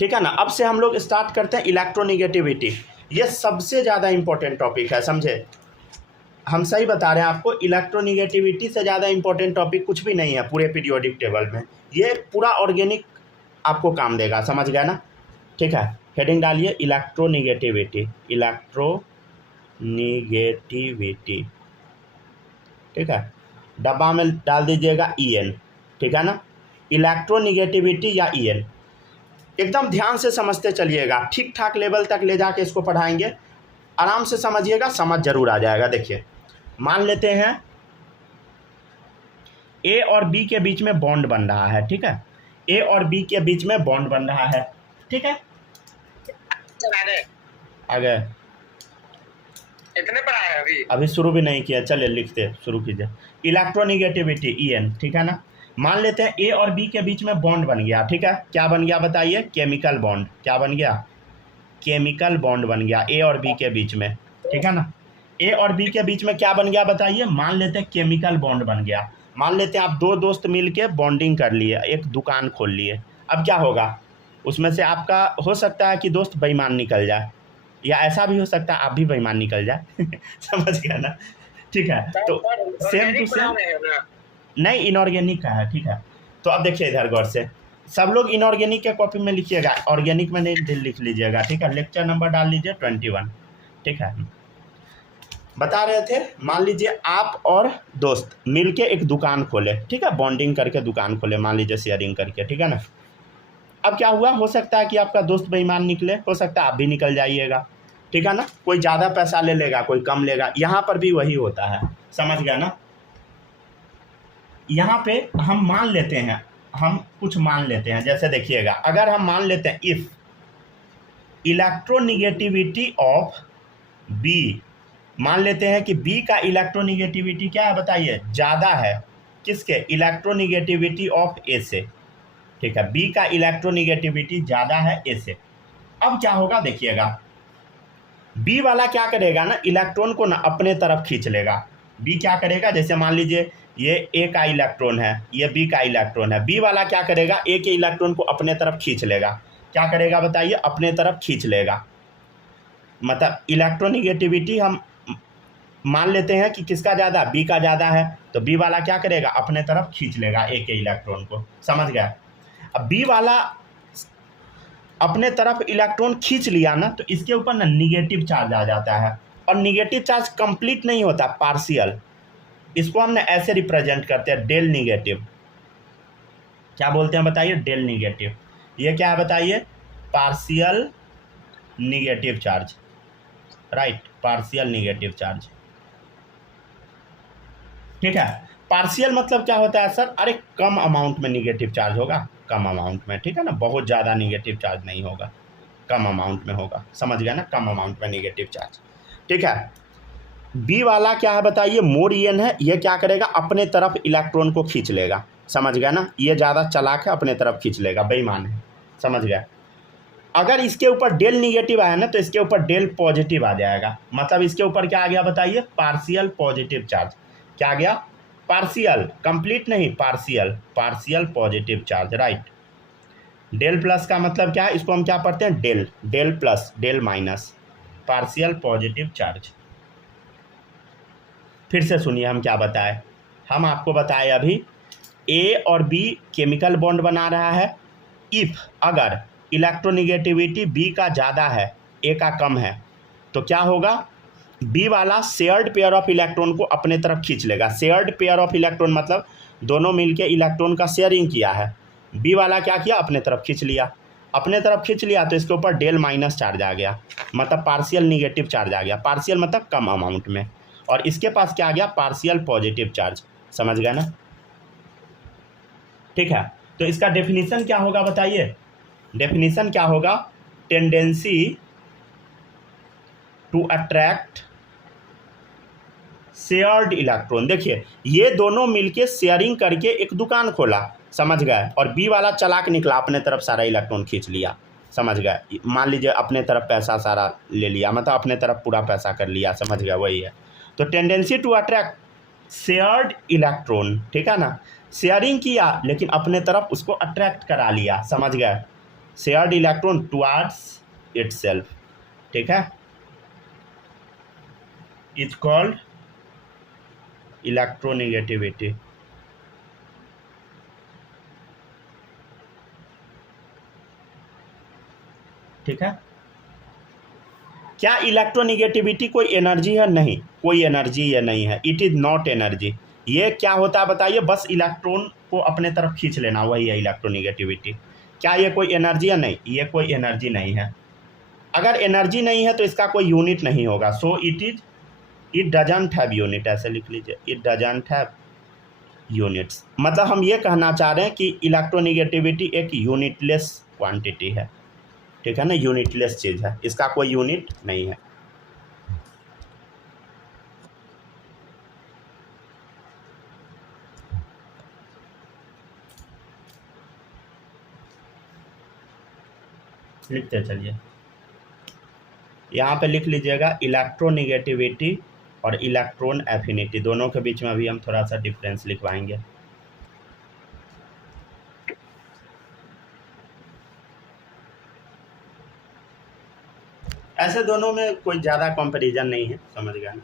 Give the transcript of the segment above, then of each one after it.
ठीक है ना। अब से हम लोग स्टार्ट करते हैं इलेक्ट्रोनिगेटिविटी। ये सबसे ज़्यादा इंपॉर्टेंट टॉपिक है, समझे। हम सही बता रहे हैं आपको, इलेक्ट्रोनिगेटिविटी से ज़्यादा इंपॉर्टेंट टॉपिक कुछ भी नहीं है पूरे पीरियोडिक टेबल में। ये पूरा ऑर्गेनिक आपको काम देगा, समझ गए ना। ठीक है, हेडिंग डालिए इलेक्ट्रोनिगेटिविटी, इलेक्ट्रोनिगेटिविटी। ठीक है, डब्बा में डाल दीजिएगा EN, ठीक है ना। इलेक्ट्रोनिगेटिविटी या EN एकदम ध्यान से समझते चलिएगा, ठीक ठाक लेवल तक ले जाके इसको पढ़ाएंगे। आराम से समझिएगा, समझ जरूर आ जाएगा। देखिए, मान लेते हैं A और B के बीच में बॉन्ड बन रहा है, ठीक है। A और B के बीच में बॉन्ड बन रहा है, ठीक है। आगे इतने पढ़ा है अभी शुरू भी नहीं किया, चलिए लिखते शुरू कीजिए। इलेक्ट्रोनिगेटिविटी EN, ठीक है ना। मान लेते हैं A और B के बीच में बॉन्ड बन गया, ठीक है। क्या बन गया बताइए? Chemical bond. क्या बन गया? केमिकल बॉन्ड बन गया A और B के बीच में, ठीक है ना। A और B के बीच में क्या बन गया बताइए? मान लेते हैं केमिकल बॉन्ड बन गया। मान लेते हैं आप दो दोस्त मिलके बॉन्डिंग कर लिए, एक दुकान खोल लिए। अब क्या होगा? उसमें से आपका हो सकता है कि दोस्त बेईमान निकल जाए, या ऐसा भी हो सकता है आप भी बेईमान निकल जाए समझ गया ना। ठीक है, तो सेम टू सेम नहीं, इनऑर्गेनिक का है, ठीक है। तो अब देखिए इधर गौर से, सब लोग इनऑर्गेनिक के कॉपी में लिखिएगा, ऑर्गेनिक में नहीं लिख लीजिएगा, ठीक है। लेक्चर नंबर डाल लीजिए 21, ठीक है। बता रहे थे, मान लीजिए आप और दोस्त मिलके एक दुकान खोले, ठीक है, बॉन्डिंग करके दुकान खोले, मान लीजिए शेयरिंग करके, ठीक है ना। अब क्या हुआ? हो सकता है कि आपका दोस्त बेईमान निकले, हो सकता है आप भी निकल जाइएगा, ठीक है ना। कोई ज़्यादा पैसा ले लेगा, कोई कम लेगा, यहाँ पर भी वही होता है, समझ गया ना। यहाँ पे हम मान लेते हैं, हम कुछ मान लेते हैं, जैसे देखिएगा, अगर हम मान लेते हैं इफ़ इलेक्ट्रोनिगेटिविटी ऑफ B, मान लेते हैं कि B का इलेक्ट्रोनिगेटिविटी क्या है बताइए? ज़्यादा है किसके? इलेक्ट्रोनिगेटिविटी ऑफ A से, ठीक है। B का इलेक्ट्रोनिगेटिविटी ज़्यादा है A से। अब क्या होगा देखिएगा, B वाला क्या करेगा ना, इलेक्ट्रॉन को ना अपने तरफ खींच लेगा। B क्या करेगा? जैसे मान लीजिए ये A का इलेक्ट्रॉन है, ये B का इलेक्ट्रॉन है। B वाला क्या करेगा? A के इलेक्ट्रॉन को अपने तरफ खींच लेगा। क्या करेगा बताइए? अपने तरफ खींच लेगा। मतलब इलेक्ट्रोनिगेटिविटी हम मान लेते हैं कि किसका ज़्यादा? B का ज़्यादा है, तो B वाला क्या करेगा? अपने तरफ खींच लेगा A के इलेक्ट्रॉन को, समझ गया। अब B वाला अपने तरफ इलेक्ट्रॉन खींच लिया ना, तो इसके ऊपर ना निगेटिव चार्ज आ जाता है, और निगेटिव चार्ज कंप्लीट नहीं होता, पार्शियल। इसको हमने ऐसे रिप्रेजेंट करते हैं, डेल निगेटिव। क्या बोलते हैं बताइए? Del negative. ये क्या है बताइए? Partial negative charge, right, partial negative charge, ठीक है। पार्शियल मतलब क्या होता है सर? अरे कम अमाउंट में निगेटिव चार्ज होगा, कम अमाउंट में, ठीक है ना। बहुत ज़्यादा निगेटिव चार्ज नहीं होगा, कम अमाउंट में होगा, समझ गया ना, कम अमाउंट में निगेटिव चार्ज, ठीक है। B वाला क्या है बताइए? मोर EN है, ये क्या करेगा? अपने तरफ इलेक्ट्रॉन को खींच लेगा, समझ गया ना। ये ज़्यादा चालाक है, अपने तरफ खींच लेगा, बेईमान है, समझ गया। अगर इसके ऊपर डेल निगेटिव आया ना, तो इसके ऊपर डेल पॉजिटिव आ जाएगा। मतलब इसके ऊपर क्या आ गया बताइए? Partial positive charge. क्या आ गया? पार्शियल, कंप्लीट नहीं, partial, partial positive charge, right. Del plus का मतलब क्या है? इसको हम क्या पढ़ते हैं? Del, del plus, del minus, partial positive charge. फिर से सुनिए हम क्या बताए। हम आपको बताए अभी A और B केमिकल बॉन्ड बना रहा है। इफ़ अगर इलेक्ट्रोनिगेटिविटी B का ज़्यादा है, A का कम है, तो क्या होगा? B वाला शेयर्ड पेयर ऑफ इलेक्ट्रॉन को अपने तरफ खींच लेगा। शेयर्ड पेयर ऑफ इलेक्ट्रॉन मतलब दोनों मिलके इलेक्ट्रॉन का शेयरिंग किया है। B वाला क्या किया? अपने तरफ खींच लिया। अपने तरफ खींच लिया तो इसके ऊपर डेल माइनस चार्ज आ गया, मतलब पार्शियल निगेटिव चार्ज आ गया। पार्शियल मतलब कम अमाउंट में, और इसके पास क्या आ गया? पार्शियल पॉजिटिव चार्ज, समझ गए ना, ठीक है। तो इसका डेफिनेशन क्या होगा बताइए? डेफिनेशन क्या होगा? Tendency to attract shared electron. देखिए ये दोनों मिलके शेयरिंग करके एक दुकान खोला, समझ गए, और B वाला चालाक निकला, अपने तरफ सारा इलेक्ट्रॉन खींच लिया, समझ गए। मान लीजिए अपने तरफ पैसा सारा ले लिया, मतलब अपने तरफ पूरा पैसा कर लिया, समझ गए, वही है। तो tendency to attract shared electron, ठीक है ना। शेयरिंग किया लेकिन अपने तरफ उसको अट्रैक्ट करा लिया, समझ गए। शेयर्ड इलेक्ट्रॉन टुवर्ड्स इटसेल्फ, ठीक है, इज कॉल्ड इलेक्ट्रोनेगेटिविटी। ठीक है, क्या इलेक्ट्रोनेगेटिविटी कोई एनर्जी है? नहीं, कोई एनर्जी ये नहीं है, इट इज़ नॉट एनर्जी। ये क्या होता है बताइए? बस इलेक्ट्रॉन को अपने तरफ खींच लेना, वही है इलेक्ट्रोनेगेटिविटी। क्या ये कोई एनर्जी है? नहीं, ये कोई एनर्जी नहीं है। अगर एनर्जी नहीं है तो इसका कोई यूनिट नहीं होगा। So it doesn't have unit, ऐसे लिख लीजिए, इट डजंट हैव यूनिट्स। मतलब हम ये कहना चाह रहे हैं कि इलेक्ट्रोनेगेटिविटी एक यूनिटलेस क्वांटिटी है, ठीक है ना, यूनिटलेस चीज़ है, इसका कोई यूनिट नहीं है। लिखते चलिए, यहाँ पे लिख लीजिएगा इलेक्ट्रोनेगेटिविटी और इलेक्ट्रॉन एफिनिटी, दोनों के बीच में अभी हम थोड़ा सा डिफरेंस लिखवाएंगे। ऐसे दोनों में कोई ज़्यादा कंपैरिजन नहीं है, समझ गए ना,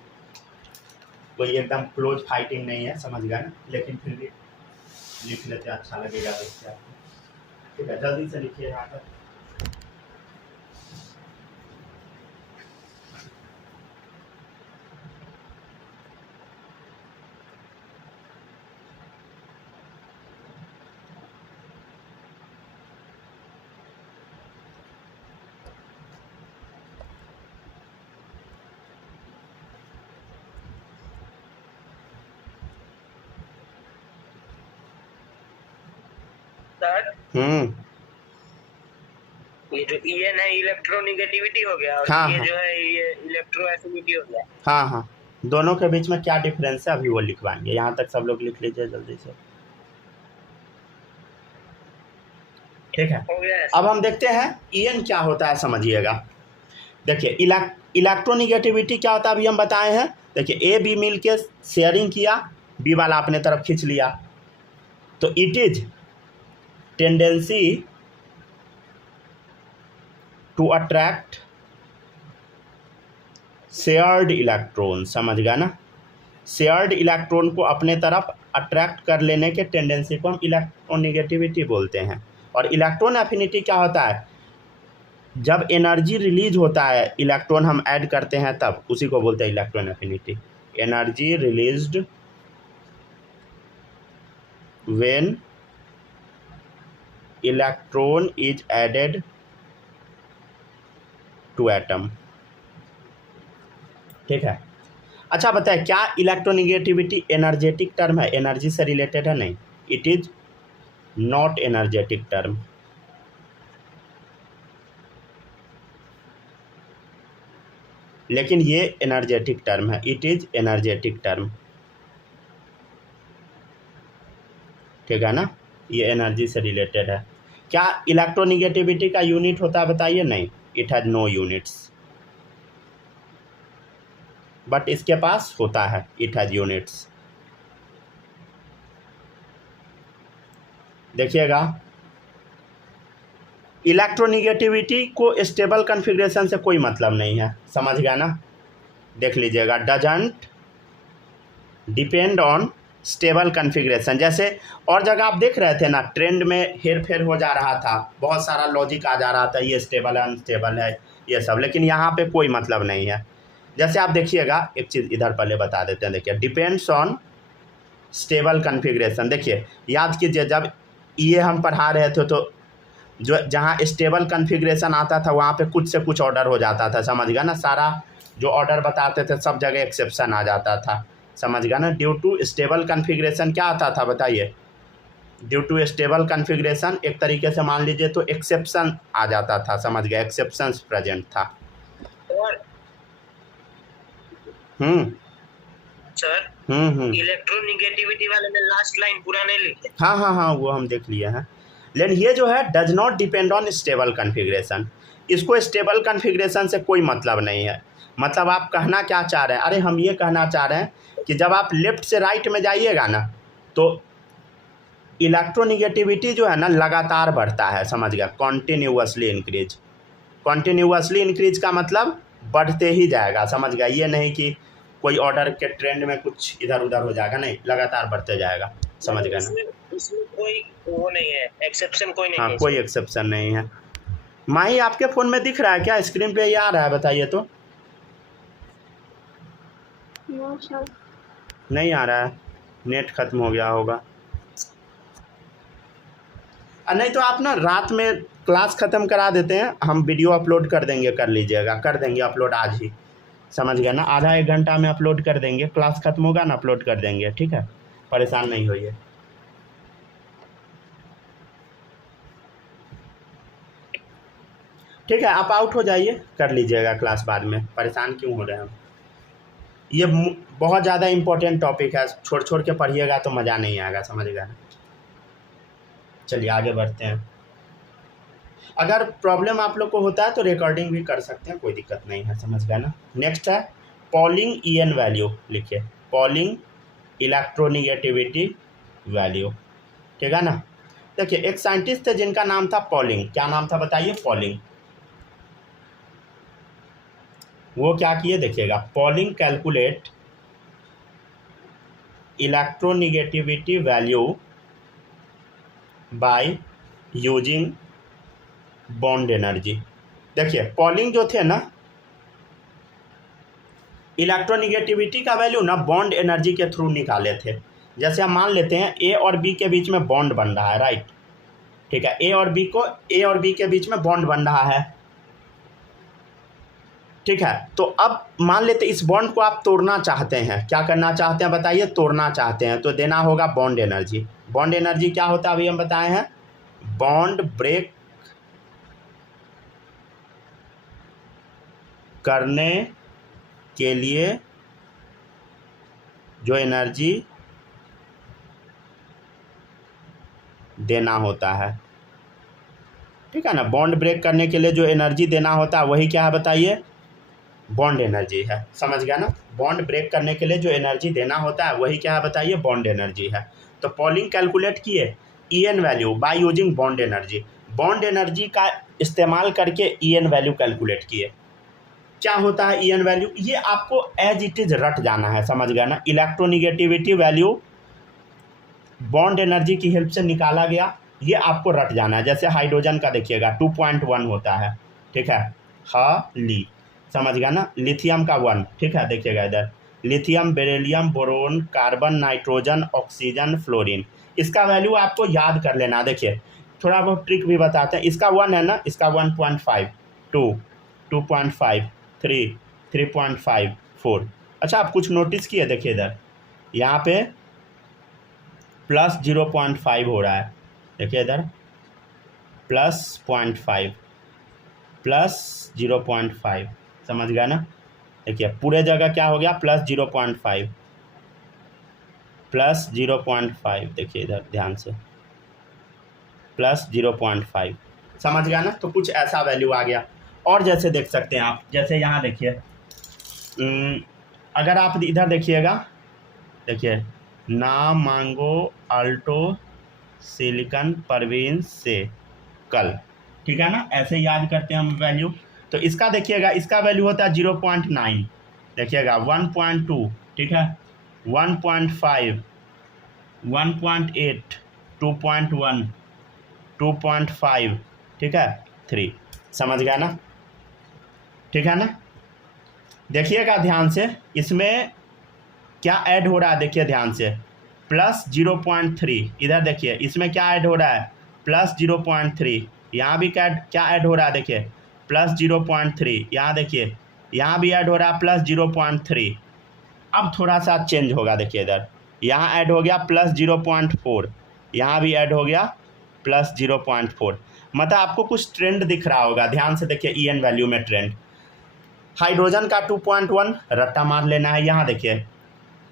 कोई एकदम क्लोज फाइटिंग नहीं है, समझ गए ना, लेकिन फिर भी लिख लेते अच्छा लगेगा देखते आपको। ठीक है, जल्दी से लिखिए यहाँ पर। ये जो EN है इलेक्ट्रोनेगेटिविटी हो गया, और हाँ, ये हाँ, जो है ये इलेक्ट्रोएफिनिटी हो गया। हाँ हाँ, दोनों के बीच में क्या डिफरेंस है अभी वो लिखवाएंगे। यहाँ तक सब लोग लिख लीजिए जल्दी से। ठीक है, हो गया। अब हम देखते हैं EN क्या होता है, समझिएगा। देखिए इलेक्ट्रोनेगेटिविटी क्या होता है अभी हम बताए हैं। देखिए ए बी मिल के शेयरिंग किया, बी वाला अपने तरफ खींच लिया, तो it is tendency to attract shared electron, समझ गया ना, शेयर्ड इलेक्ट्रॉन को अपने तरफ अट्रैक्ट कर लेने के टेंडेंसी को हम इलेक्ट्रोनेगेटिविटी बोलते हैं। और इलेक्ट्रॉन एफिनिटी क्या होता है? जब एनर्जी रिलीज होता है, इलेक्ट्रॉन हम ऐड करते हैं तब, उसी को बोलते हैं electron affinity. Energy released when electron is added to atom. ठीक है, अच्छा बताए, क्या इलेक्ट्रोनेगेटिविटी एनर्जेटिक टर्म है? एनर्जी से रिलेटेड है? नहीं, it is not energetic term. लेकिन ये एनर्जेटिक टर्म है, इट इज एनर्जेटिक टर्म, ठीक है ना, ये एनर्जी से रिलेटेड है। क्या इलेक्ट्रोनेगेटिविटी का यूनिट होता है बताइए? नहीं, it has no units, but इसके पास होता है, इट हैज यूनिट्स। देखिएगा, इलेक्ट्रोनेगेटिविटी को स्टेबल कॉन्फ़िगरेशन से कोई मतलब नहीं है, समझ गया ना। देख लीजिएगा, doesn't depend on stable configuration. जैसे और जगह आप देख रहे थे ना, ट्रेंड में हेर फेर हो जा रहा था, बहुत सारा लॉजिक आ जा रहा था, ये स्टेबल है अनस्टेबल है ये सब, लेकिन यहाँ पे कोई मतलब नहीं है। जैसे आप देखिएगा, एक चीज़ इधर पहले बता देते हैं, देखिए डिपेंड्स ऑन स्टेबल कॉन्फ़िगरेशन। देखिए याद कीजिए, जब ये हम पढ़ा रहे थे तो जो जहाँ स्टेबल कॉन्फ़िगरेशन आता था वहाँ पे कुछ से कुछ ऑर्डर हो जाता था, समझ गया ना, सारा जो ऑर्डर बताते थे सब जगह एक्सेप्शन आ जाता था, समझ गया ना। ड्यू टू स्टेबल कॉन्फ़िगरेशन क्या आता था बताइए? ड्यू टू स्टेबल कॉन्फ़िगरेशन एक तरीके से मान लीजिए तो एक्सेप्शन आ जाता था, समझ गया, एक्सेप्शंस प्रेजेंट था। सर इलेक्ट्रोनेगेटिविटी वाले में लास्ट लाइन पूरा नहीं लिखे। हाँ हाँ हाँ, वो हम देख लिए हैं। लेकिन ये जो है does not depend on stable configuration, इसको स्टेबल कॉन्फ़िगरेशन से कोई मतलब नहीं है। मतलब आप कहना क्या चाह रहे हैं? अरे हम ये कहना चाह रहे हैं कि जब आप लेफ़्ट से राइट में जाइएगा ना, तो इलेक्ट्रोनिगेटिविटी जो है ना लगातार बढ़ता है, समझ गया, कॉन्टिन्यूअसली इंक्रीज। कॉन्टिन्यूअसली इंक्रीज का मतलब बढ़ते ही जाएगा, समझ गया। ये नहीं कि कोई ऑर्डर के ट्रेंड में कुछ इधर उधर हो जाएगा, नहीं, लगातार बढ़ते जाएगा, समझ गया ना। इसमें कोई वो नहीं है, एक्सेप्शन कोई नहीं हाँ, है। कोई एक्सेप्शन नहीं है। माही आपके फ़ोन में दिख रहा है क्या, स्क्रीन पे ये आ रहा है, बताइए तो। नहीं आ रहा है, नेट ख़त्म हो गया होगा। नहीं तो आप ना रात में क्लास ख़त्म करा देते हैं, हम वीडियो अपलोड कर देंगे, कर लीजिएगा, कर देंगे अपलोड आज ही, समझ गया ना। आधा एक घंटा में अपलोड कर देंगे, क्लास ख़त्म होगा ना अपलोड कर देंगे, ठीक है, परेशान नहीं होइए। ठीक है, आप आउट हो जाइए, कर लीजिएगा क्लास बाद में, परेशान क्यों हो रहे हैं हम। ये बहुत ज़्यादा इम्पोर्टेंट टॉपिक है, छोड़ छोड़ के पढ़िएगा तो मज़ा नहीं आएगा, समझ गया ना। चलिए आगे बढ़ते हैं। अगर प्रॉब्लम आप लोग को होता है तो रिकॉर्डिंग भी कर सकते हैं, कोई दिक्कत नहीं है, समझ गया ना। नेक्स्ट है पॉलिंग ईएन वैल्यू, लिखिए पॉलिंग इलेक्ट्रोनिगेटिविटी वैल्यू, ठीक है ना। देखिए एक साइंटिस्ट थे जिनका नाम था पॉलिंग, क्या नाम था बताइए, पॉलिंग। वो क्या किए देखिएगा, polling calculate electronegativity value by using bond energy. देखिए पॉलिंग जो थे ना, इलेक्ट्रोनिगेटिविटी का वैल्यू ना बॉन्ड एनर्जी के थ्रू निकाले थे। जैसे हम मान लेते हैं ए और बी के बीच में बॉन्ड बन रहा है, राइट, ठीक है, ए और बी के बीच में बॉन्ड बन रहा है, ठीक है। तो अब मान लेते इस बॉन्ड को आप तोड़ना चाहते हैं, क्या करना चाहते हैं बताइए, तोड़ना चाहते हैं, तो देना होगा बॉन्ड एनर्जी। बॉन्ड एनर्जी क्या होता है अभी हम बताए हैं, बॉन्ड ब्रेक करने के लिए जो एनर्जी देना होता है, ठीक है ना। बॉन्ड ब्रेक करने के लिए जो एनर्जी देना होता है वही क्या है बताइए, बॉन्ड एनर्जी है, समझ गया ना। बॉन्ड ब्रेक करने के लिए जो एनर्जी देना होता है वही क्या है बताइए, बॉन्ड एनर्जी है। तो पॉलिंग कैलकुलेट किए EN value by using bond energy, bond energy का इस्तेमाल करके ईएन वैल्यू कैलकुलेट किए। क्या होता है ईएन वैल्यू, ये आपको एज इट इज रट जाना है, समझ गया ना। इलेक्ट्रोनिगेटिविटी वैल्यू बॉन्ड एनर्जी की हेल्प से निकाला गया, ये आपको रट जाना है। जैसे हाइड्रोजन का देखिएगा 2.1 होता है, ठीक है, ली, समझ गया ना। लिथियम का 1, ठीक है, देखिएगा इधर, lithium, beryllium, boron, carbon, nitrogen, oxygen, fluorine, इसका वैल्यू आपको याद कर लेना। देखिए थोड़ा बहुत ट्रिक भी बताते हैं। इसका 1 है ना, इसका 1.5, 2, 2.5, 3, 3.5, 4। अच्छा आप कुछ नोटिस किए, देखिए इधर यहाँ पे प्लस 0.5 हो रहा है, देखिए इधर प्लस 0.5 प्लस 0.5, समझ गया ना। देखिए पूरे जगह क्या हो गया, प्लस 0.5 प्लस 0.5, देखिए इधर ध्यान से प्लस 0.5, समझ गया ना। तो कुछ ऐसा वैल्यू आ गया। और जैसे देख सकते हैं आप, जैसे यहाँ देखिए, अगर आप इधर देखिएगा, देखिए ना मांगो अल्टो सिलिकॉन परवीन से कल, ठीक है ना, ऐसे याद करते हैं हम वैल्यू। तो इसका देखिएगा, इसका वैल्यू होता है 0.9, देखिएगा 1.2, ठीक है, 1.5, 1.8, 2.1, 2.5, ठीक है, 3, समझ गया ना, ठीक है ना। देखिएगा ध्यान से, इसमें क्या ऐड हो रहा है, देखिए ध्यान से, प्लस 0.3, इधर देखिए इसमें क्या ऐड हो रहा है, प्लस 0.3, यहाँ भी क्या ऐड हो रहा है, देखिए प्लस 0.3, यहाँ देखिए यहाँ भी ऐड हो रहा है प्लस 0.3। अब थोड़ा सा चेंज होगा, देखिए इधर यहाँ ऐड हो गया प्लस 0.4, यहाँ भी ऐड हो गया प्लस 0.4। मतलब आपको कुछ ट्रेंड दिख रहा होगा, ध्यान से देखिए ईएन वैल्यू में ट्रेंड। हाइड्रोजन का 2.1 रट्टा मार लेना है, यहाँ देखिए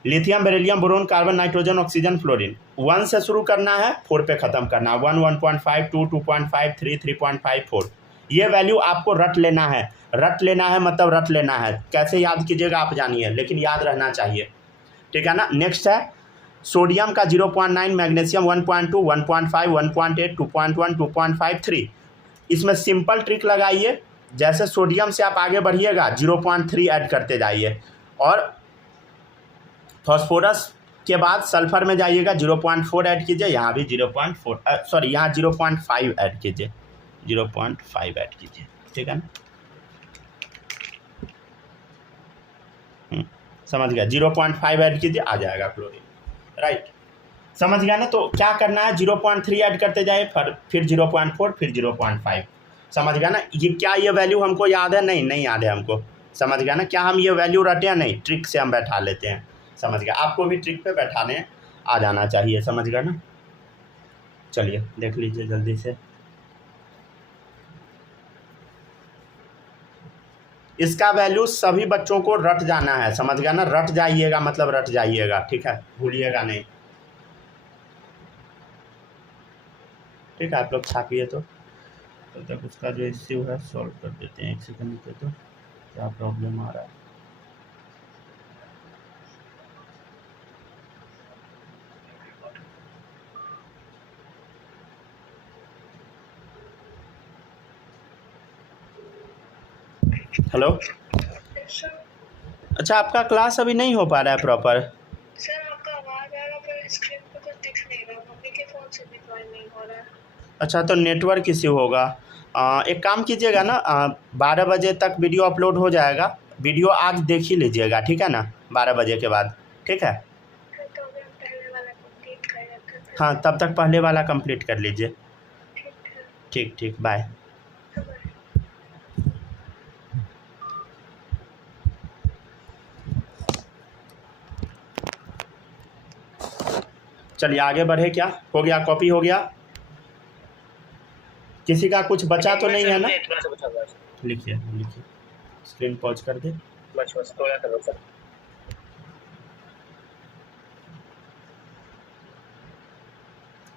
lithium, beryllium, boron, carbon, nitrogen, oxygen, fluorine, 1 से शुरू करना है, 4 पे ख़त्म करना है, 1, 1.5, 2, 2.5, 3, 3.5, 4। ये वैल्यू आपको रट लेना है, रट लेना है मतलब रट लेना है। कैसे याद कीजिएगा आप जानिए, लेकिन याद रहना चाहिए, ठीक है ना। नेक्स्ट है सोडियम का 0.9, मैग्नीशियम 1.2, 1.5, 1.8, 2.1, 2.5, 3। इसमें सिंपल ट्रिक लगाइए, जैसे सोडियम से आप आगे बढ़िएगा 0.3 ऐड करते जाइए, और फास्फोरस के बाद सल्फर में जाइएगा 0.4 ऐड कीजिए, यहाँ भी 0.4 सॉरी यहाँ 0.5 ऐड कीजिए, 0.5 ऐड कीजिए, ठीक है ना। समझ गया, 0.5 ऐड कीजिए, आ जाएगा क्लोरीन, राइट। समझ गया ना। तो क्या करना है, 0.3 ऐड करते जाए, फिर 0.4, फिर 0.5। समझ गया ना। ये क्या ये वैल्यू हमको याद है? नहीं याद है हमको। समझ गया ना। क्या हम ये वैल्यू रटे हैं? नहीं, ट्रिक से हम बैठा लेते हैं। समझ गया। आपको भी ट्रिक पे बैठाने आ जाना चाहिए। समझ गया ना। चलिए देख लीजिए जल्दी से। इसका वैल्यू सभी बच्चों को रट जाना है। समझ गया ना। रट जाइएगा मतलब रट जाइएगा, ठीक है, भूलिएगा नहीं, ठीक है। आप लोग छापिए तो तब तक उसका जो इश्यू है सॉल्व कर देते हैं। 1 सेकंड पे, तो क्या प्रॉब्लम आ रहा है। हेलो, अच्छा आपका क्लास अभी नहीं हो पा रहा है प्रॉपर? सर आपका आवाज आ रहा पर स्क्रीन पे कुछ दिख नहीं रहा, मम्मी के फोन से भी ज्वाइन नहीं हो रहा है। अच्छा, तो नेटवर्क इश्यू होगा। एक काम कीजिएगा ना, 12 बजे तक वीडियो अपलोड हो जाएगा। वीडियो आज देख ही लीजिएगा, ठीक है ना, 12 बजे के बाद, ठीक है। तो अभी हम पहले वाला कंप्लीट कर रखा था। हाँ, तब तक पहले वाला कंप्लीट कर लीजिए। ठीक है, ठीक ठीक, बाय। चलिए आगे बढ़े। क्या हो गया? कॉपी हो गया? किसी का कुछ बचा तो नहीं है ना? थोड़ा सा बचा हुआ है। लिखिए लिखिए, स्क्रीन पॉज कर दे। बस थोड़ा सा बचा।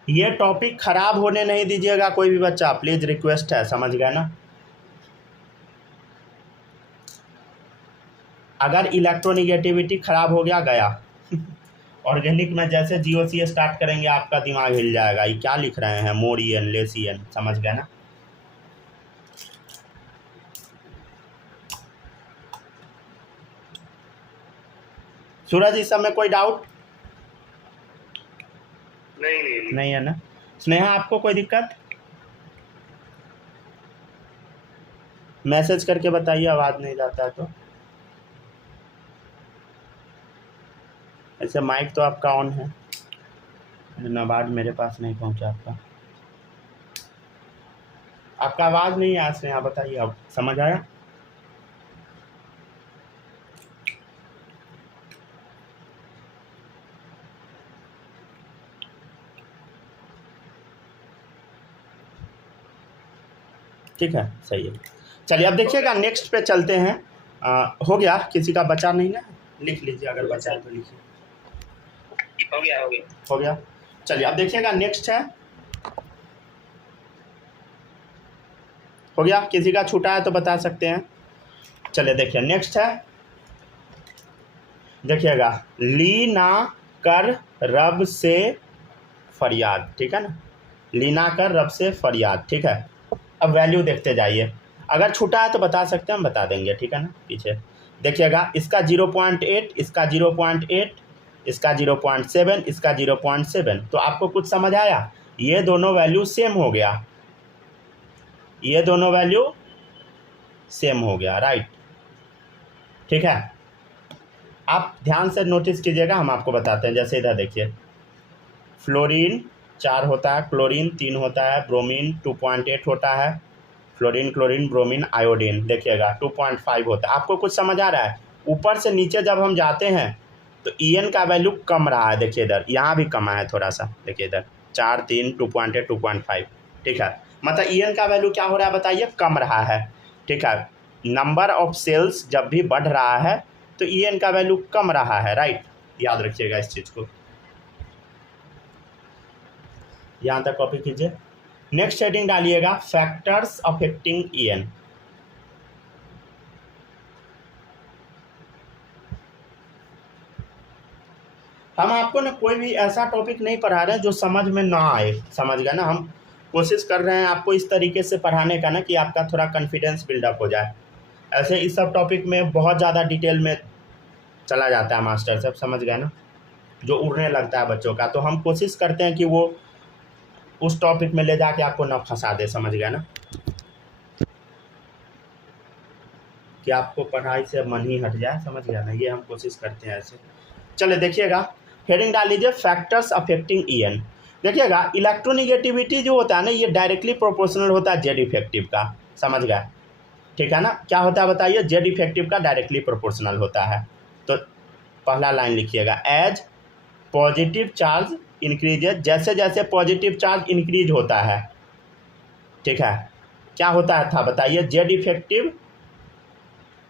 ये टॉपिक खराब होने नहीं दीजिएगा कोई भी बच्चा, प्लीज रिक्वेस्ट है। समझ गया ना। अगर इलेक्ट्रोनिगेटिविटी खराब हो गया गया ऑर्गेनिक में जैसे GOC स्टार्ट करेंगे आपका दिमाग हिल जाएगा। ये क्या लिख रहे हैं, मोरियन लेसियन। समझ गया ना। सूरज, इस समय कोई डाउट नहीं है ना। स्नेहा, आपको कोई दिक्कत? मैसेज करके बताइए, आवाज़ नहीं जाता है तो। ऐसे माइक तो आपका ऑन है, लेकिन आवाज़ मेरे पास नहीं पहुंचा आपका आवाज़ नहीं है। स्नेहा बताइए, अब समझ आया? ठीक है, सही है। चलिए अब देखिएगा, नेक्स्ट पे चलते हैं। हो गया? किसी का बचा नहीं ना? लिख लीजिए, अगर बचा है तो लिखिए। हो गया। चलिए अब देखिएगा, नेक्स्ट है। हो गया? किसी का छूटा है तो बता सकते हैं। चलिए देखिए, नेक्स्ट है। देखिएगा, लीना कर रब से फरियाद, ठीक है ना। लीना कर रब से फरियाद, ठीक है। अब वैल्यू देखते जाइए, अगर छूटा है तो बता सकते हैं, हम बता देंगे, ठीक है ना। पीछे देखिएगा, इसका 0.8, इसका 0.8, इसका 0.7, इसका 0.7। तो आपको कुछ समझ आया? ये दोनों वैल्यू सेम हो गया, ये दोनों वैल्यू सेम हो गया, राइट, ठीक है। आप ध्यान से नोटिस कीजिएगा, हम आपको बताते हैं। जैसे इधर देखिए, फ्लोरीन 4 होता है, क्लोरीन 3 होता है, ब्रोमीन 2.8 होता है, फ्लोरीन क्लोरीन ब्रोमीन आयोडीन देखिएगा 2.5 होता है। आपको कुछ समझ आ रहा है? ऊपर से नीचे जब हम जाते हैं तो EN का वैल्यू कम रहा है। देखिए इधर, यहाँ भी कम है थोड़ा सा। देखिए इधर 4 3 2.8 2.5, ठीक है। मतलब EN का वैल्यू क्या हो रहा है बताइए? कम रहा है, ठीक है। नंबर ऑफ सेल्स जब भी बढ़ रहा है तो EN का वैल्यू कम रहा है, राइट। याद रखिएगा इस चीज़ को। यहाँ तक कॉपी कीजिए। नेक्स्ट हेडिंग डालिएगा, फैक्टर्स अफेक्टिंग EN। हम आपको ना कोई भी ऐसा टॉपिक नहीं पढ़ा रहे हैं जो समझ में ना आए, समझ गए ना। हम कोशिश कर रहे हैं आपको इस तरीके से पढ़ाने का ना कि आपका थोड़ा कॉन्फिडेंस बिल्डअप हो जाए। ऐसे इस सब टॉपिक में बहुत ज़्यादा डिटेल में चला जाता है मास्टर साहब, समझ गए ना, जो उड़ने लगता है बच्चों का। तो हम कोशिश करते हैं कि वो उस टॉपिक में ले जाके आपको ना फंसा दे, समझ गए ना, कि आपको पढ़ाई से मन ही हट जाए, समझ गया ना। ये हम कोशिश करते हैं ऐसे। चलिए देखिएगा, हेडिंग डाल लीजिए फैक्टर्स अफेक्टिंग EN। देखिएगा इलेक्ट्रोनिगेटिविटी जो होता है ना, ये डायरेक्टली प्रोपोर्शनल होता है जेड इफेक्टिव का, समझ गए, ठीक है ना। क्या होता है बताइए, जेड इफेक्टिव का डायरेक्टली प्रोपोर्शनल होता है। तो पहला लाइन लिखिएगा, एज पॉजिटिव चार्ज इंक्रीजेज, जैसे जैसे पॉजिटिव चार्ज इंक्रीज होता है, ठीक है, क्या होता है था बताइए, Z effective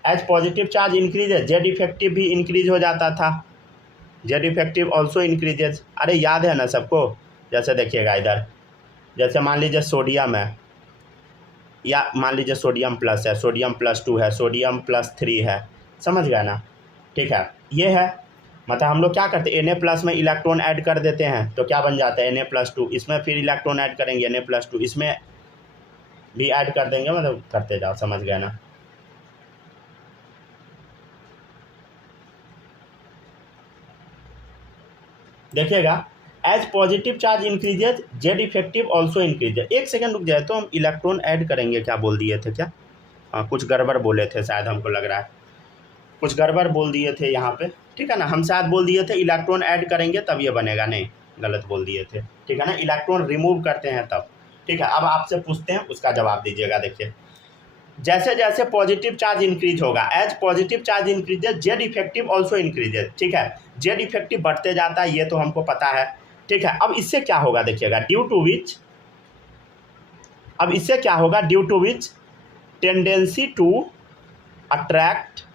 as positive charge increases, Z effective भी इंक्रीज हो जाता था, जेड इफेक्टिव ऑल्सो इंक्रीजेज। अरे याद है ना सबको। जैसे देखिएगा इधर, जैसे मान लीजिए सोडियम है, या मान लीजिए सोडियम प्लस है, सोडियम +2 है, सोडियम +3 है, समझ गया ना, ठीक है। ये है मतलब हम लोग क्या करते हैं, Na+ में इलेक्ट्रॉन ऐड कर देते हैं तो क्या बन जाता है, Na+2, इसमें फिर इलेक्ट्रॉन ऐड करेंगे Na+2, इसमें भी ऐड कर देंगे, मतलब करते जाओ, समझ गए ना। देखिएगा as positive charge increases Z effective also increases. एक सेकंड रुक जाए तो हम इलेक्ट्रॉन ऐड करेंगे, क्या बोल दिए थे क्या, हाँ कुछ गड़बड़ बोले थे शायद, हमको लग रहा है कुछ गड़बड़ बोल दिए थे यहाँ पे, ठीक है ना। हम शायद बोल दिए थे इलेक्ट्रॉन ऐड करेंगे तब ये बनेगा, नहीं गलत बोल दिए थे, ठीक है ना। इलेक्ट्रॉन रिमूव करते हैं तब, ठीक है। अब आपसे पूछते हैं, उसका जवाब दीजिएगा। देखिए जैसे जैसे पॉजिटिव चार्ज इंक्रीज होगा, as positive charge increases Z effective also increases, ठीक है, जेड इफेक्टिव बढ़ते जाता है, ये तो हमको पता है, ठीक है। अब इससे क्या होगा देखिएगा, ड्यू टू विच, अब इससे क्या होगा, due to which tendency to attract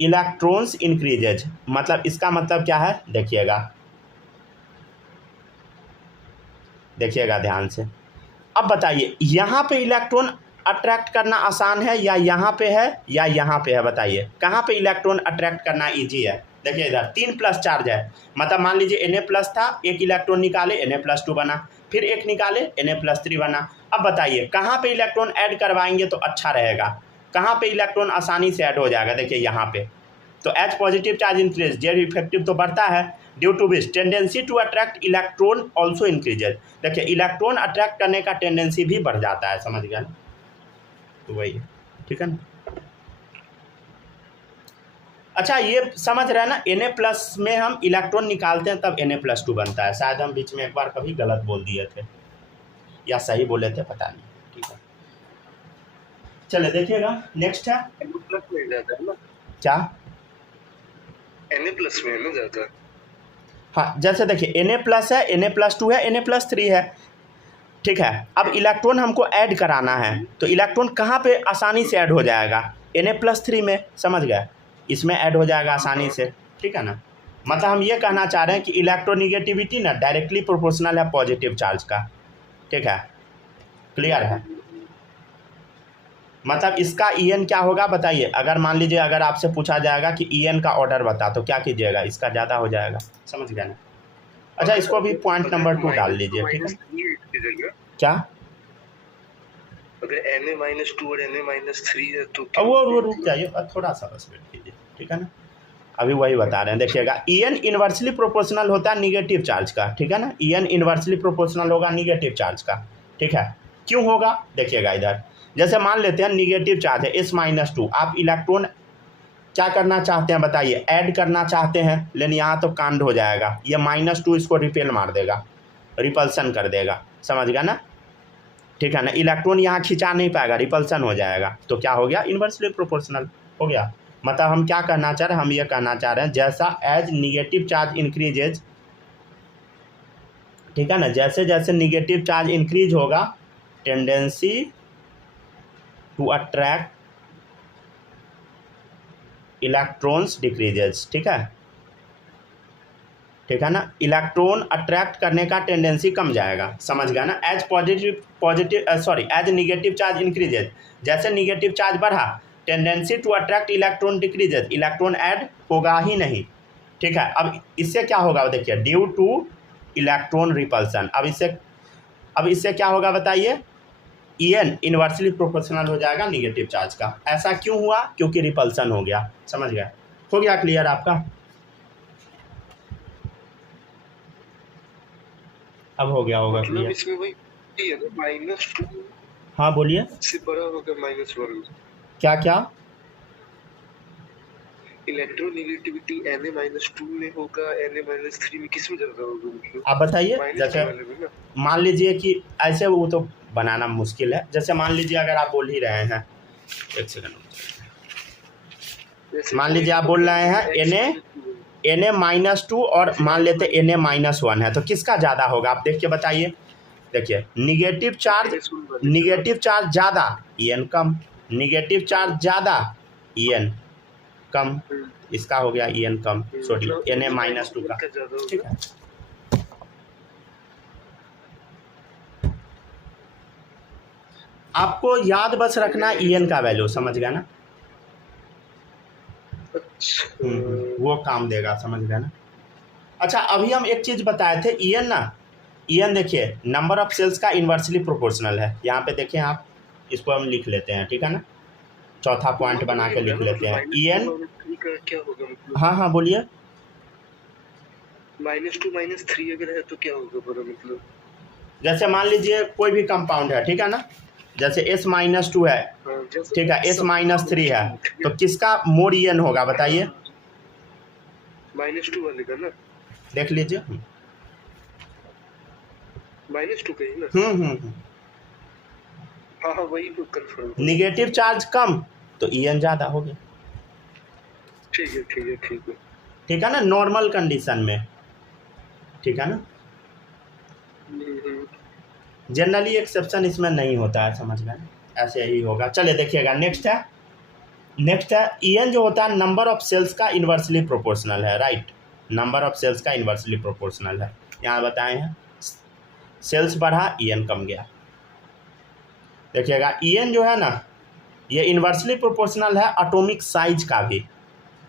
electrons increases, मतलब इसका मतलब क्या है, देखिएगा ध्यान से। अब बताइए यहाँ पे इलेक्ट्रॉन अट्रैक्ट करना आसान है या यहाँ पे है या यहाँ पे है, बताइए कहाँ पे इलेक्ट्रॉन अट्रैक्ट करना इजी है। देखिए इधर 3+ चार्ज है, मतलब मान लीजिए Na+ था, एक इलेक्ट्रॉन निकाले Na+2 बना, फिर एक निकाले Na+3 बना। अब बताइए कहाँ पे इलेक्ट्रॉन ऐड करवाएंगे तो अच्छा रहेगा, कहाँ पे इलेक्ट्रॉन आसानी से ऐड हो जाएगा, देखिए यहाँ पे। तो as positive charge increase, Z effective तो बढ़ता है, due to which tendency to attract electron also increases, देखिए इलेक्ट्रॉन अट्रैक्ट करने का टेंडेंसी भी बढ़ जाता है, समझ गया ना। तो वही है, ठीक है ना। अच्छा ये समझ रहे हैं ना, Na+ में हम इलेक्ट्रॉन निकालते हैं तब Na+2 बनता है। शायद हम बीच में एक बार कभी गलत बोल दिए थे या सही बोले थे, पता नहीं, ठीक है। चले देखिएगा नेक्स्ट है, क्या Na+ में ना जाता है, हाँ जैसे देखिए Na+ है, Na+2 है, Na+3 है, ठीक है। अब इलेक्ट्रॉन हमको ऐड कराना है तो इलेक्ट्रॉन कहाँ पे आसानी से ऐड हो जाएगा, Na+3 में, समझ गए, इसमें ऐड हो जाएगा आसानी से, ठीक है ना। मतलब हम ये कहना चाह रहे हैं कि इलेक्ट्रोनिगेटिविटी ना डायरेक्टली प्रोपोर्शनल है पॉजिटिव चार्ज का, ठीक है, क्लियर है। मतलब इसका EN क्या होगा बताइए, अगर मान लीजिए अगर आपसे पूछा जाएगा कि EN का ऑर्डर बता तो क्या कीजिएगा, इसका ज़्यादा हो जाएगा, समझ गए ना। अच्छा इसको भी पॉइंट नंबर 2 डाल लीजिए, ठीक है। क्या अगर Na-2 और Na-3 है तो अब वो रुक जाइए, थोड़ा सा बस वेट कीजिए, ठीक है ना, अभी वही बता रहे हैं। देखिएगा EN इन्वर्सली प्रोपोर्शनल होता है निगेटिव चार्ज का, ठीक है ना, EN इन्वर्सली प्रोपोर्शनल होगा निगेटिव चार्ज का, ठीक है। क्यों होगा देखिएगा इधर, जैसे मान लेते हैं निगेटिव चार्ज है S-2, आप इलेक्ट्रॉन क्या करना चाहते हैं बताइए, ऐड करना चाहते हैं, लेकिन यहाँ तो कांड हो जाएगा, ये -2 इसको रिपेल मार देगा, रिपल्सन कर देगा, समझ गया ना, ठीक है ना। इलेक्ट्रॉन यहाँ खिंचा नहीं पाएगा, रिपल्सन हो जाएगा, तो क्या हो गया, इन्वर्सली प्रोपोर्शनल हो गया। मतलब हम क्या कहना चाह रहे हैं, हम ये कहना चाह रहे हैं जैसा एज निगेटिव चार्ज इंक्रीजेज, ठीक है ना, जैसे जैसे निगेटिव चार्ज इंक्रीज होगा tendency to attract electrons decreases, ठीक है, ठीक है ना, इलेक्ट्रॉन अट्रैक्ट करने का टेंडेंसी कम जाएगा, समझ गया ना। एज निगेटिव चार्ज इंक्रीजेज, जैसे निगेटिव चार्ज बढ़ा tendency to attract electron decreases, electron add होगा ही नहीं, ठीक है। अब इससे क्या होगा देखिए, ड्यू टू इलेक्ट्रॉन रिपल्सन। अब इससे क्या होगा बताइए, En इन्वर्सली प्रोपोर्शनल हो जाएगा निगेटिव चार्ज का। ऐसा क्यों हुआ, क्योंकि रिपल्सन हो गया, समझ गए। हो गया क्लियर आपका? अब हो गया होगा मतलब क्लियर। इसमें वही है ना, -2 हाँ बोलिए। से बड़ा होगा -1। क्या क्या? इलेक्ट्रोनेगेटिविटी Na-2 में होगा, Na-3 में, किस में ज्यादा होगा मतलब? आप बताइए। -2 जैसे वाले में ना। मान लीजिए कि ऐसे, वो तो बनाना मुश्किल है। जैसे मान लीजिए अगर आप बोल ही रहे हैं, एक सेकंड, जैसे मान लीजिए आप बोल रहे हैं Na-2 और मान लेते Na-1 है, तो किसका ज़्यादा होगा आप देख के बताइए। देखिए निगेटिव चार्ज ज़्यादा, En कम, निगेटिव चार्ज ज़्यादा, En कम, इसका हो गया En कम, सॉरी Na-2 का, ठीक है। आपको याद बस रखना En का वैल्यू, समझ गया ना। वो काम देगा, समझ गया ना। अच्छा अभी हम एक चीज़ बताए थे, En ना, En देखिए नंबर ऑफ सेल्स का इन्वर्सली प्रोपोर्शनल है। यहाँ पे देखें आप, इसको हम लिख लेते हैं, ठीक है ना, चौथा पॉइंट बना के लिख लेते हैं। En क्या होगा मतलब? हाँ हाँ बोलिए। -2 -3 अगर है तो क्या होगा पूरा मतलब? जैसे मान लीजिए कोई भी कंपाउंड है, ठीक है ना, जैसे S-2 है, ठीक है, S-3 है, तो किसका मोर En होगा बताइए। -2 वाले का ना, देख लीजिए। -2 का ही ना। हाँ हाँ वही तो कंफर्म। निगेटिव चार्ज कम तो En ज़्यादा हो गया, ठीक है ठीक है ठीक है ठीक है ना, नॉर्मल कंडीशन में, ठीक है ना। जनरली एक्सेप्शन इसमें नहीं होता है, समझ गए, ऐसे ही होगा। चलिए देखिएगा, नेक्स्ट है En जो होता है नंबर ऑफ सेल्स का इन्वर्सली प्रोपोर्शनल है, राइट, नंबर ऑफ सेल्स का इन्वर्सली प्रोपोर्शनल है। यहाँ बताए हैं सेल्स बढ़ा En कम गया। देखिएगा En जो है ना, ये इन्वर्सली प्रोपोर्शनल है एटॉमिक साइज का भी,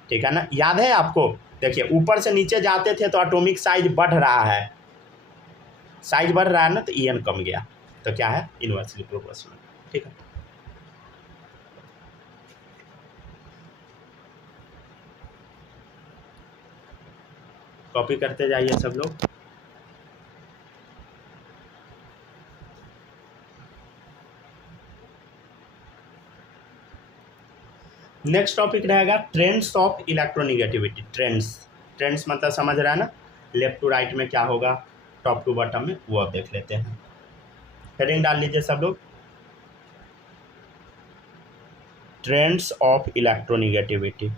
ठीक है ना, याद है आपको। देखिए ऊपर से नीचे जाते थे तो एटॉमिक साइज बढ़ रहा है, साइज बढ़ रहा है ना, तो En कम गया, तो क्या है, इन्वर्सली प्रोपोर्शनल, ठीक है। कॉपी करते जाइए सब लोग। नेक्स्ट टॉपिक रहेगा ट्रेंड्स ऑफ इलेक्ट्रोनिगेटिविटी। ट्रेंड्स मतलब समझ रहा है ना, लेफ्ट टू राइट में क्या होगा, टॉप टू बॉटम में, वो अब देख लेते हैं। हेडिंग डाल लीजिए सब लोग, ट्रेंड्स ऑफ इलेक्ट्रोनिगेटिविटी।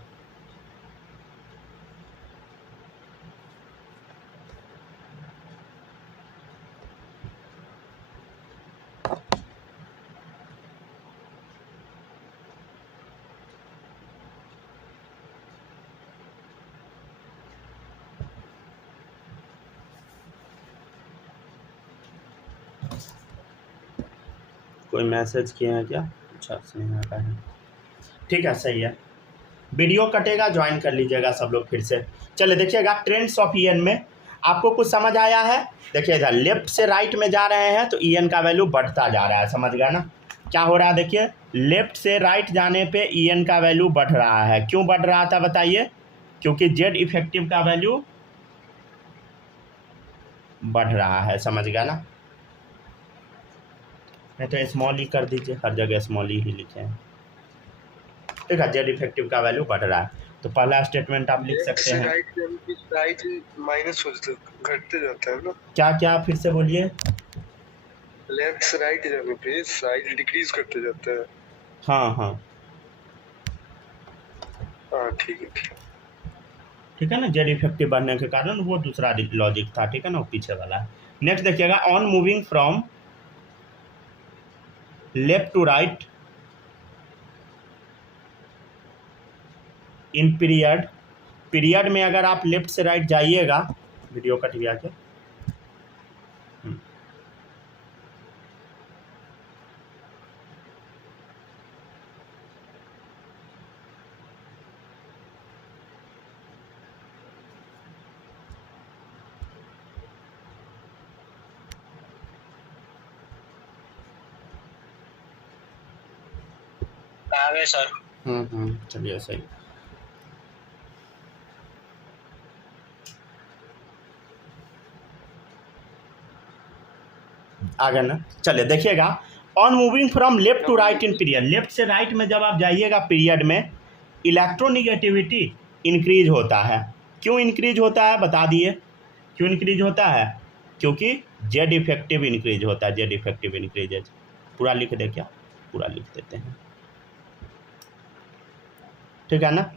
कोई मैसेज किए हैं क्या? अच्छा नहीं आता है, ठीक है, सही है। वीडियो कटेगा, ज्वाइन कर लीजिएगा सब लोग फिर से। चलिए देखिएगा, ट्रेंड्स ऑफ En में आपको कुछ समझ आया है। देखिए इधर लेफ्ट से राइट में जा रहे हैं तो En का वैल्यू बढ़ता जा रहा है, समझ गया ना। क्या हो रहा है देखिए, लेफ्ट से राइट जाने पे En का वैल्यू बढ़ रहा है। क्यों बढ़ रहा था बताइए, क्योंकि Z इफेक्टिव का वैल्यू बढ़ रहा है, समझ गया ना। नहीं तो स्मॉल ही कर दीजिए, हर जगह स्मॉल ही लिखे हैं, ठीक है। Z इफेक्टिव का वैल्यू बढ़ रहा है, तो पहला स्टेटमेंट आप लिख सकते हैं। राइट माइनस घटते जाता है ना। क्या क्या फिर से बोलिए। लेफ्ट से राइट जाने पे साइज डिक्रीज करते जाता है। हाँ हाँ हाँ ठीक है ठीक है ना, Z इफेक्टिव बढ़ने के कारण वो दूसरा लॉजिक था, ठीक है ना, वो पीछे वाला है। नेक्स्ट देखिएगा, on moving from left to right in period में अगर आप लेफ्ट से राइट जाइएगा, वीडियो कट गया क्या, गए सर। चलिए सही। आ गया ना। चलिए देखिएगा, on moving from left to right in period, left से राइट में जब आप जाइएगा पीरियड में, इलेक्ट्रोनिगेटिविटी इंक्रीज होता है। क्यों इंक्रीज होता है बता दिए, क्यों इंक्रीज होता है? क्योंकि जेड इफेक्टिव इंक्रीज होता है, जेड इफेक्टिव इंक्रीजेज। पूरा लिख दे क्या? पूरा लिख देते हैं, ठीक है ना।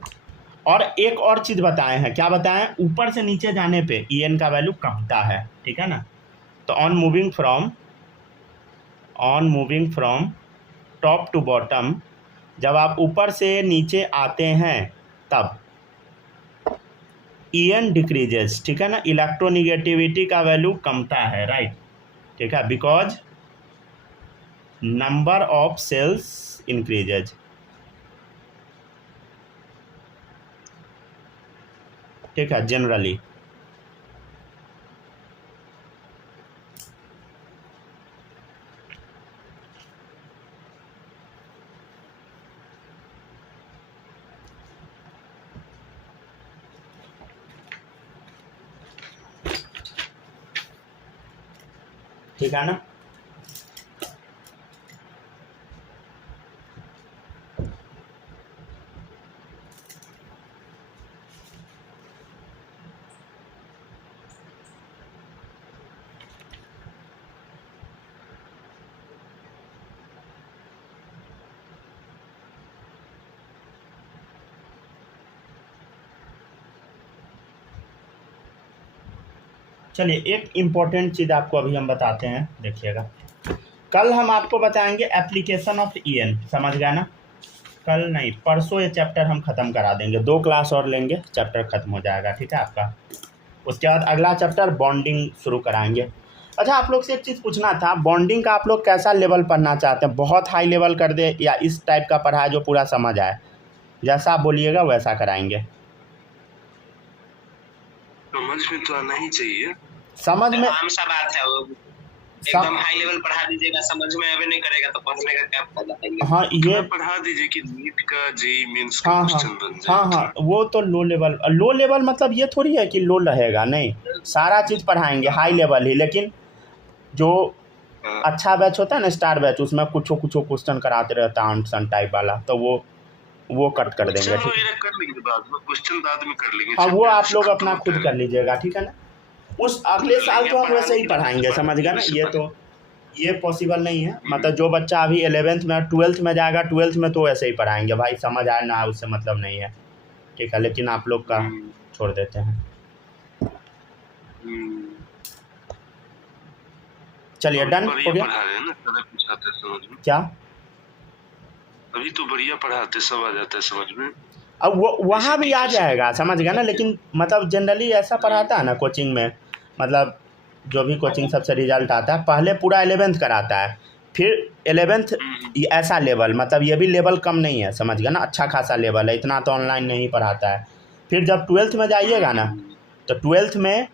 और एक और चीज़ बताए हैं, क्या बताएं? ऊपर से नीचे जाने पे ई एन का वैल्यू कमता है, ठीक है ना। तो on moving from top to bottom, जब आप ऊपर से नीचे आते हैं तब ई एन डिक्रीजेस, ठीक है ना। इलेक्ट्रोनिगेटिविटी का वैल्यू कमता है, राइट, ठीक है, because number of shells increases, ठीक है, जनरली। ठीक है ना। चलिए एक इम्पोर्टेंट चीज़ आपको अभी हम बताते हैं, देखिएगा। कल हम आपको बताएंगे एप्लीकेशन ऑफ ई एन, समझ गया ना। कल नहीं, परसों ये चैप्टर हम ख़त्म करा देंगे, 2 क्लास और लेंगे, चैप्टर ख़त्म हो जाएगा, ठीक है आपका। उसके बाद अगला चैप्टर बॉन्डिंग शुरू कराएंगे। अच्छा, आप लोग से एक चीज़ पूछना था, बॉन्डिंग का आप लोग कैसा लेवल पढ़ना चाहते हैं? बहुत हाई लेवल कर दे या इस टाइप का पढ़ाए जो पूरा समझ आए? जैसा आप बोलिएगा वैसा कराएंगे। समझ में तो आना ही चाहिए। समझ में आम सा बात है, वो एकदम हाई लेवल पढ़ा दीजिएगा, समझ में अभी नहीं करेगा तो पढ़ने का क्या फायदा? हाँ ये पढ़ा दीजिए कि नीट का जेईई मेंस का हाँ क्वेश्चन बन जाए। हाँ, वो तो लो लेवल मतलब ये थोड़ी है कि लो रहेगा, नहीं, सारा चीज़ पढ़ाएंगे हाई लेवल ही। लेकिन जो अच्छा बैच होता है ना, स्टार बैच, उसमें कुछ क्वेश्चन कराते रहता है आंसन टाइप वाला, तो वो कट कर देंगे, ठीक है। कर लेंगे क्वेश्चन बाद में कर लेंगे। हाँ, वो आप लोग अपना खुद कर लीजिएगा, ठीक है ना। उस अगले साल तो हम वैसे ही पढ़ाएंगे, समझ गया ना। ये पॉसिबल नहीं है, मतलब जो बच्चा अभी 11th में 12th में जाएगा, 12th में तो वैसे ही पढ़ाएंगे भाई, समझ आए ना उससे मतलब नहीं है, ठीक है। लेकिन आप लोग का छोड़ देते हैं। चलिए डन हो गया। क्या? अभी तो बढ़िया पढ़ाते, सब आ जाता है समझ में। अब वो वहाँ भी आ जाएगा, समझ गया ना। लेकिन मतलब जनरली ऐसा पढ़ाता है ना कोचिंग में, मतलब जो भी कोचिंग सबसे रिजल्ट आता है, पहले पूरा 11th कराता है, फिर 11th ऐसा लेवल, मतलब ये भी लेवल कम नहीं है, समझ गया ना, अच्छा खासा लेवल है, इतना तो ऑनलाइन नहीं पढ़ाता है। फिर जब 12th में जाइएगा ना, तो 12th में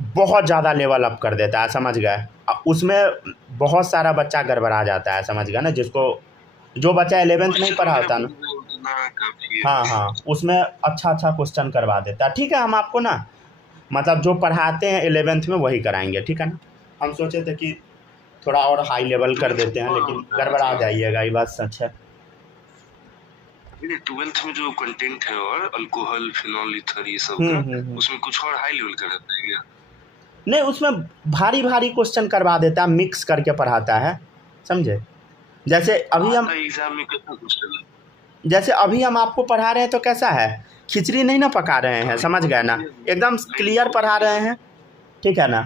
बहुत ज़्यादा लेवल अप कर देता है, समझ गए। उसमें बहुत सारा बच्चा गड़बड़ा जाता है, समझ गया ना। जो बच्चा 11th नहीं पढ़ा होता ना, हाँ, उसमें अच्छा क्वेश्चन करवा देता है, ठीक है। हम आपको ना मतलब जो पढ़ाते हैं 11th में वही कराएंगे, ठीक है ना। हम सोचे थे कि थोड़ा और हाई लेवल कर देते हैं, लेकिन गड़बड़ा जाइएगा, ये बात सच है। 12th में जो कंटेंट है और अल्कोहल, फिनॉल, ईथर, ये सब का, उसमें कुछ और हाई लेवल कर देता है क्या? नहीं, उसमें भारी क्वेश्चन करवा देता है, मिक्स करके पढ़ाता है, समझे। जैसे अभी हम एग्जाम में कैसा क्वेश्चन, जैसे अभी हम आपको पढ़ा रहे हैं तो कैसा है, खिचड़ी नहीं ना पका रहे हैं, समझ गए ना, एकदम क्लियर पढ़ा रहे हैं, ठीक है ना।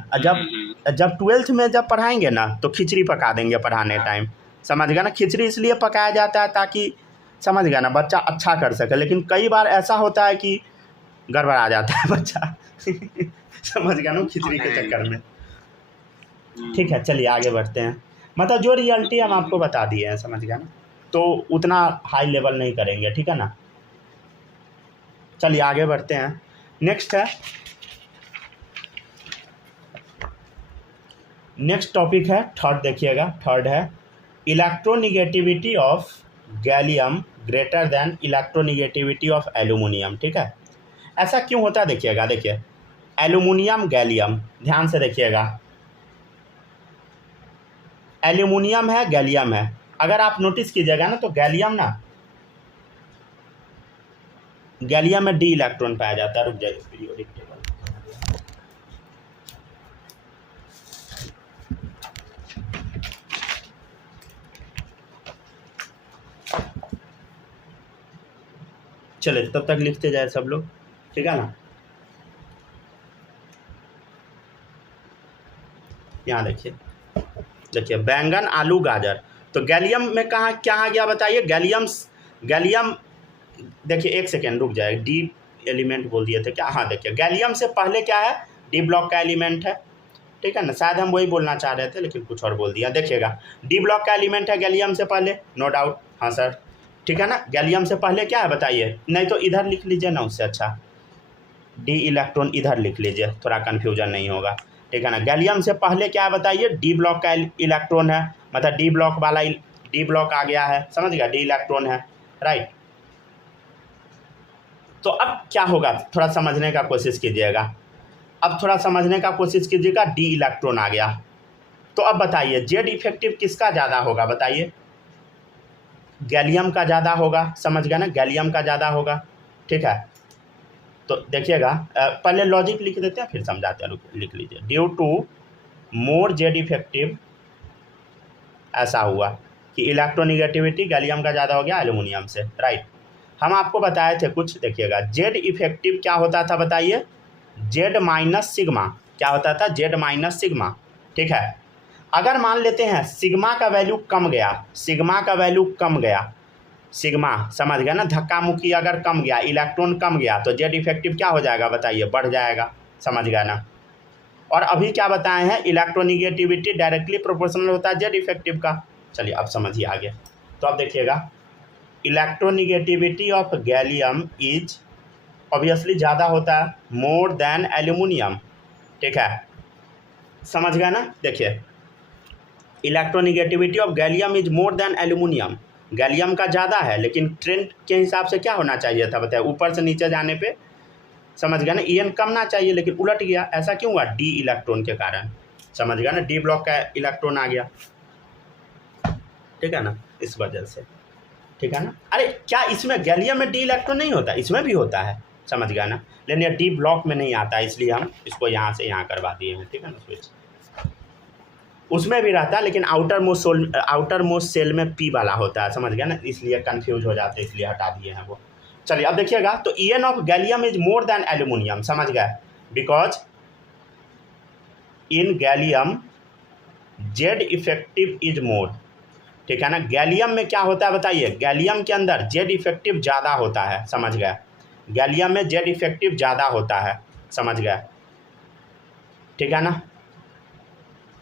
जब 12th में जब पढ़ाएंगे ना, तो खिचड़ी पका देंगे पढ़ाने टाइम, समझ गया ना। खिचड़ी इसलिए पकाया जाता है ताकि, समझ गया ना, बच्चा अच्छा कर सके। लेकिन कई बार ऐसा होता है कि गड़बड़ा जाता है बच्चा समझ गया ना, खिचड़ी के चक्कर में, ठीक है। चलिए आगे बढ़ते हैं, मतलब जो रियलिटी हम आपको बता दिए हैं, समझ गया ना, तो उतना हाई लेवल नहीं करेंगे, ठीक है ना। चलिए आगे बढ़ते हैं। नेक्स्ट टॉपिक है थर्ड, देखिएगा, थर्ड है electronegativity of gallium greater than electronegativity of aluminium. ठीक है, ऐसा क्यों होता है देखिएगा, देखिए एल्यूमिनियम गैलियम, ध्यान से देखिएगा, एल्यूमिनियम है गैलियम है, अगर आप नोटिस कीजिएगा ना तो गैलियम में डी इलेक्ट्रॉन पाया जाता है। रुक जाइए पीरियोडिक टेबल, चले तब तक लिखते जाए सब लोग, ठीक है ना। यहाँ देखिए, देखिए बैंगन आलू गाजर, तो गैलियम में कहाँ क्या गया बताइए, गैलियम देखिए एक सेकेंड रुक जाए, डी एलिमेंट बोल दिए थे क्या, हाँ देखिए गैलियम से पहले क्या है, डी ब्लॉक का एलिमेंट है। ठीक है ना, शायद हम वही बोलना चाह रहे थे लेकिन कुछ और बोल दिया। देखिएगा डी ब्लॉक का एलिमेंट है गैलियम से पहले, नो डाउट, हाँ सर, ठीक है ना। गैलियम से पहले क्या है बताइए, नहीं तो इधर लिख लीजिए ना, उससे अच्छा डी इलेक्ट्रॉन इधर लिख लीजिए, थोड़ा कन्फ्यूजन नहीं होगा। ठीक है ना, गैलियम से पहले क्या है बताइए, डी ब्लॉक का इलेक्ट्रॉन है, मतलब डी ब्लॉक वाला डी ब्लॉक आ गया है, समझ गया, डी इलेक्ट्रॉन है, राइट। तो अब क्या होगा, थोड़ा समझने का कोशिश कीजिएगा, अब थोड़ा समझने का कोशिश कीजिएगा, डी इलेक्ट्रॉन आ गया, तो अब बताइए जेड इफेक्टिव किसका ज़्यादा होगा बताइए, गैलियम का ज़्यादा होगा, समझ गया ना, गैलियम का ज़्यादा होगा। ठीक है, तो देखिएगा पहले लॉजिक लिख देते हैं फिर समझाते हैं, लिख लीजिए, due to more Z effective, ऐसा हुआ कि इलेक्ट्रोनिगेटिविटी गैलियम का ज़्यादा हो गया एल्यूमिनियम से, राइट। हम आपको बताए थे कुछ, देखिएगा जेड इफेक्टिव क्या होता था बताइए, जेड माइनस सिग्मा, क्या होता था, जेड माइनस सिग्मा। ठीक है, अगर मान लेते हैं सिग्मा का वैल्यू कम गया, सिग्मा का वैल्यू कम गया, सिग्मा समझ गया ना, धक्का मुक्की अगर कम गया, इलेक्ट्रॉन कम गया, तो जेड इफेक्टिव क्या हो जाएगा बताइए, बढ़ जाएगा, समझ गया ना। और अभी क्या बताए हैं, इलेक्ट्रोनिगेटिविटी डायरेक्टली प्रोपोर्शनल होता है जेड इफेक्टिव का। चलिए अब समझिए आगे, तो अब देखिएगा electronegativity of gallium is obviously ज़्यादा होता है मोर देन एल्यूमिनियम। ठीक है, समझ गया ना, देखिए electronegativity of gallium is more than aluminium, gallium का ज़्यादा है, लेकिन ट्रेंड के हिसाब से क्या होना चाहिए था बताइए, ऊपर से नीचे जाने पे, समझ गया ना, ईएन कमना चाहिए लेकिन उलट गया, ऐसा क्यों हुआ, डी इलेक्ट्रॉन के कारण, समझ गया ना, डी ब्लॉक का इलेक्ट्रॉन आ गया। ठीक है ना, इस वजह से, ठीक है ना। अरे क्या इसमें गैलियम में डी इलेक्ट्रॉन नहीं होता, इसमें भी होता है, समझ गया ना, लेकिन ये डी ब्लॉक में नहीं आता, इसलिए हम इसको यहाँ से यहाँ करवा दिए हैं। ठीक है ना, स्विच उसमें भी रहता है लेकिन आउटर मोस्ट सेल में पी वाला होता है, समझ गया ना, इसलिए कंफ्यूज हो जाते हैं, इसलिए हटा दिए हैं वो। चलिए अब देखिएगा, तो EN of gallium is more than aluminium, समझ गए, because in gallium Z effective is more. ठीक है ना, गैलियम में क्या होता है बताइए, गैलियम के अंदर जेड इफेक्टिव ज़्यादा होता है, समझ गए, गैलियम में जेड इफेक्टिव ज़्यादा होता है, समझ गए। ठीक है ना,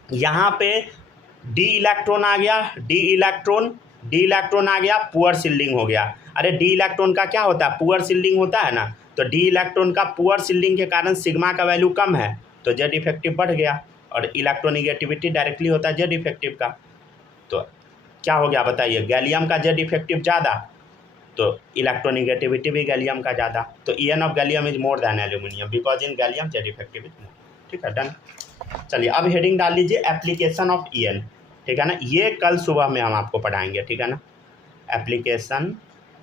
यहाँ पे डी इलेक्ट्रॉन आ गया, डी इलेक्ट्रॉन आ गया, पुअर शिल्डिंग हो गया। अरे डी इलेक्ट्रॉन का क्या होता है, पुअर शिल्डिंग होता है ना, तो डी इलेक्ट्रॉन का पुअर शिल्डिंग के कारण सिग्मा का वैल्यू कम है, तो जेड इफेक्टिव बढ़ गया, और इलेक्ट्रोनिगेटिविटी डायरेक्टली होता है जेड इफेक्टिव का, तो क्या हो गया बताइए, गैलियम का जेड इफेक्टिव ज़्यादा, तो इलेक्ट्रोनिगेटिविटी भी गैलियम का ज़्यादा, तो EN of gallium is more than aluminium because in gallium Z effective is more. ठीक है, डन। चलिए अब हेडिंग डाल लीजिए एप्लीकेशन ऑफ ईएन। ठीक है ना, ये कल सुबह में हम आपको पढ़ाएंगे, ठीक है ना, एप्लीकेशन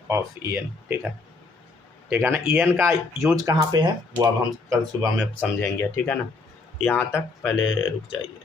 ऑफ ईएन। ठीक है ना, ईएन का यूज कहाँ पे है वो अब हम कल सुबह में समझेंगे। ठीक है ना, यहाँ तक पहले रुक जाइए।